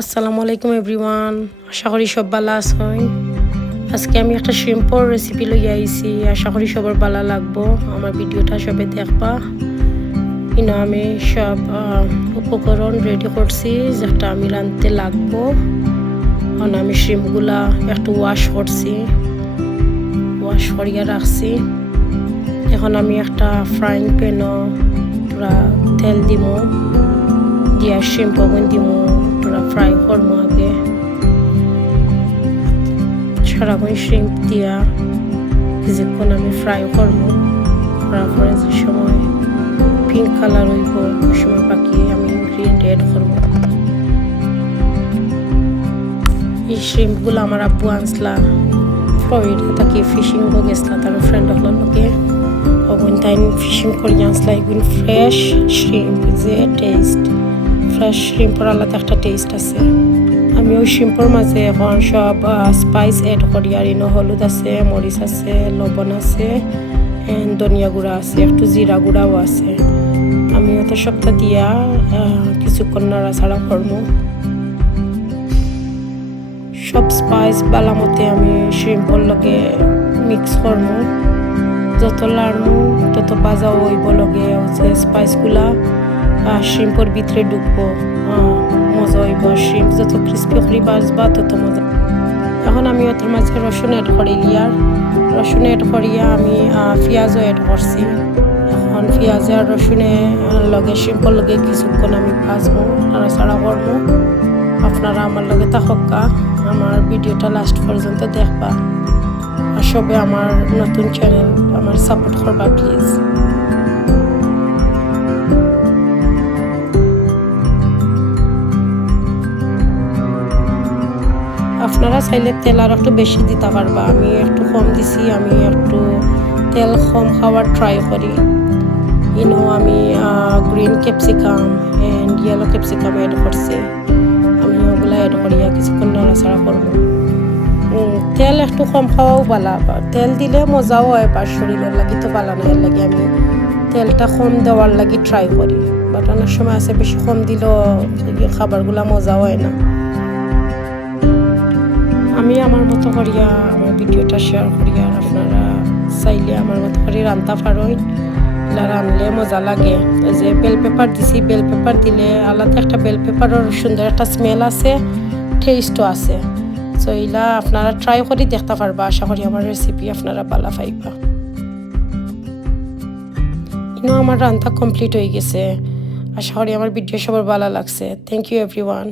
আসসালামু আলাইকুম এভরিওয়ান, আশা করি সব ভালো আছেন। আজকে আমি একটা সিম্পল রেসিপি লই আইছি, আশা করি সবার ভালো লাগবো। আমার ভিডিওটা সবে দেখবা। আমি সব উপকরণ রেডি করছি যেটা আমি রাঁধতে লাগবো। আমি শ্রিম্পগুলা একটু ওয়াশ করছি, ওয়াশ করিয়া রাখছি। এখন আমি একটা ফ্রাইং প্যানও পুরা তেল দিব, দিয়া শ্রিম্প দিব, পুরা ফ্রাই করবো। আগে সারাক্ষণ শ্রিম্প দিয়া কিছুক্ষণ আমি ফ্রাই করবো। করার পরে যে সময় পিঙ্ক কালার হইব ওই সময় বাকি আমি ইনগ্রিডিয়েন্ট অ্যাড করবো। এই শ্রিম্পগুলো আমার আব্বু আনসলা ফ্লোরিডা থাকি, ফিশিং গেছলা তার ফ্রেন্ড হলার লোকে ওগুন তাই ফিশিং করে আনসলা। এগুন ফ্রেশ শ্রিম্প, যে টেস্ট ফ্রেশ শ্রিম্পর আলাদা একটা টেস্ট আছে। আমি ওই শ্রিম্পর মাঝে এখন সব স্পাইস অ্যাড করি। আর হলুদ আছে, মরিচ আছে, লবণ আছে, ধনিয়া গুঁড়া আছে, একটু জিরা গুঁড়াও আছে। আমি ওটা সবটা দিয়া কিছুক্ষণ নাড়াচাড়া করবো। সব স্পাইস বালা মতে আমি শ্রিম্পর লগে মিক্স করবো। যত লাড়মু তত বাজাও হইব লগে যে স্পাইসগুলা শ্রিম্পর ভিতরে ঢুকবো, মজা হইব। শ্রিম্প যত ক্রিস্পি করি বাজবা তত মজা। এখন আমি ওটার মাঝে রসুন অ্যাড করি লিয়ার। রসুন অ্যাড করিয়া আমি পেঁয়াজও অ্যাড করছি। এখন পেঁয়াজ আর রসুনে লগে শ্রিম্পর লগে কিছুক্ষণ আমি ভাজবো, নাড়াচাড়া করবো। আপনারা আমার লগে থাকা, আমার ভিডিওটা লাস্ট পর্যন্ত দেখবা। আর সবে আমার নতুন চ্যানেল আমার সাপোর্ট করবা প্লিজ। আপনারা চাইলে তেল আর একটু বেশি দিতে পারবা, আমি একটু কম দিছি। আমি একটু তেল কম খাওয়ার ট্রাই করি। আমি green capsicum and yellow capsicum add করছি। আমি ওগুলো অ্যাড করিয়া কিছুক্ষণ নাড়াচাড়া করবো। তেল একটু কম খাওয়াও ভালো, তেল দিলে মজাও হয়, বা শরীরের লাগি তো ভালো না। এর লাগে আমি তেলটা কম দেওয়ার লাগি ট্রাই করি। বাট অনেক সময় আছে বেশি কম দিলেও খাবারগুলা মজাও হয় না। আমি আমার মতো করিয়া আমার ভিডিওটা শেয়ার করি। আর আপনারা চাইলে আমার মতো করে রান্না পারেন, রানলে মজা লাগে। যে বেল পেপার দিছি, বেল পেপার দিলে আলাদা একটা বেল পেপারের সুন্দর একটা স্মেল আছে, টেস্টও আছে। সো এইলা আপনারা ট্রাই করে দেখতে পারবা। আশা করি আমার রেসিপি আপনারা ভালো পাইবা। আমার রান্না কমপ্লিট হয়ে গেছে। আশা করি আমার ভিডিও সবার ভালো লাগছে। Thank you everyone.